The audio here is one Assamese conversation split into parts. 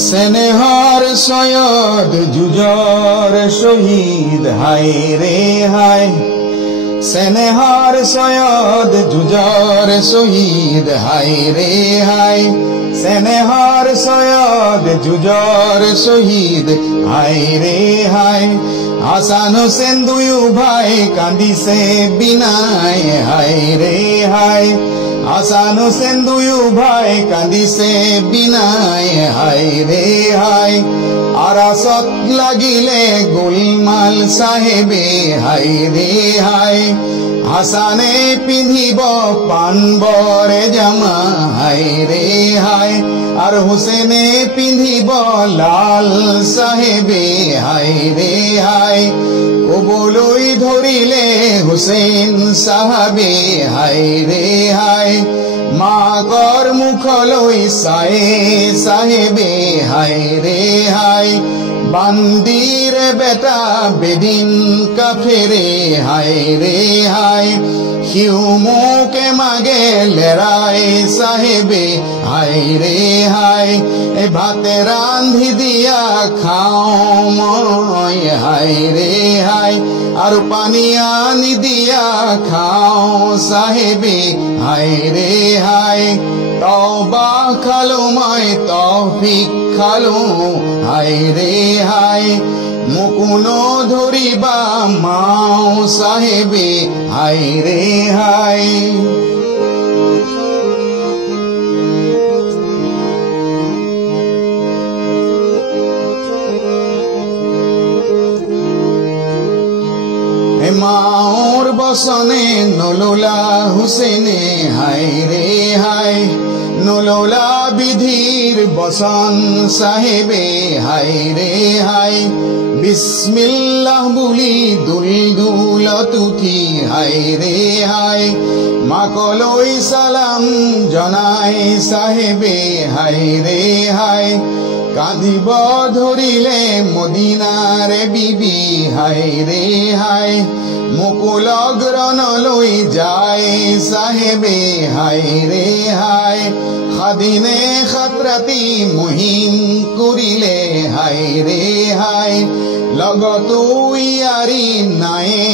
সেনেহর সৈয়দ জুজর শহীদ হায় রে হায় সেনেহর সৈয়দ জুজর শহীদ হায় রে হায় সেনেহর সৈয়দ জুজর শহীদ হায় রে হায় হাসান হোসেন দুয়ু ভাই কান্দিছে বিনায় হায় রে হায় হাসান হোসেন দুয়ু ভাই কান্দিছে বিনায় হায় রে হায় আরাসত লাগিলে গোলমাল সাহেবে হায় রে হায় হাসানে পিন্ধিব পানবরে জামা হায় রে হায় আর হোসেনে পিন্ধিব লাল সাহেবে হায় রে হায় কবলই ধরিলে হোসেন সাহাবে হায় রে হায় মাগর মুখলৈ চায়ে সাহেবে হায় রে হায় বান্দিরে বেটা বেদিন কাফেরে হায় রে হায় হিউমুকে মাগে লেরাই সাহেবে হায় রে হায় ভাতে রান্ধি দিয়া খাও মই হায় রে হায় আর পানি আনি দিয়া খাও সাহেবে হায় রে হায় তওবা খালো মই তৌফিক খালো হায় রে হায় মুকুনো ধরিবা মাও সাহেবে হায় রে হায় মাওর বসনে নলোলা হুসেনে হায় রে হায় নলোলা বিধির বসন সাহেবে হায় রে হায় বিসমিল্লাহ বুলি দুলদুলত উঠি হায় রে হায় মাকলৈ সালাম জনাই সাহেবে হায় রে হায় কাঁদিব ধরিলে মদিনারে বিবি হায় রে হায় মুকুল অগ্রণলৈ যায় সাহেবে হায় রে হায় খাদিনে খাতরাতি মুহিম করিলে হায় রে হায় লগতো ইয়ারি নায়ে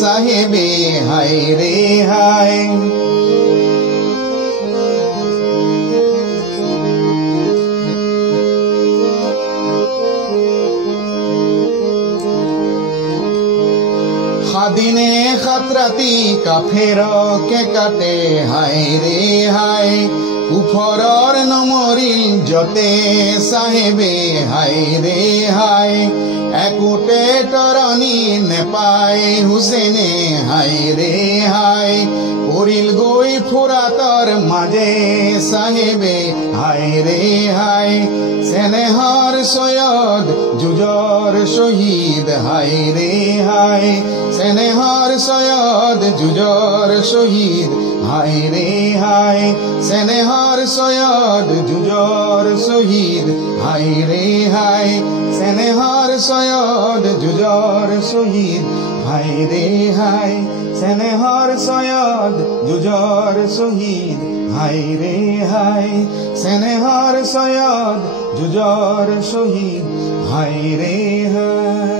সাহেবে হায় রে হায় খাদিনে খাতরাতি কাফের কে কাটে হায় রে হায় কুফরর নমরিল যতে সাহেবে হায় রে হায় একুটে তরণী নেপায় হুসেনে হায় রে হায় পরিল গই ফুরাতর মাঝে সাহেবে হায় রে হায় সেনেহর সৈয়দ জুজর শহীদ হায় রে হায় সেনেহর সৈয়দ জুজর শহীদ হায় রে হায় সেনেহর সৈয়দ জুজর শহীদ হায় রে হায় সেনেহর সৈয়দ জুজর শহীদ হায় রে হায় সেনেহর সৈয়দ জুজর শহীদ হায় রে হায় সেনেহর সৈয়দ জুজর শহীদ হায় রে হায়।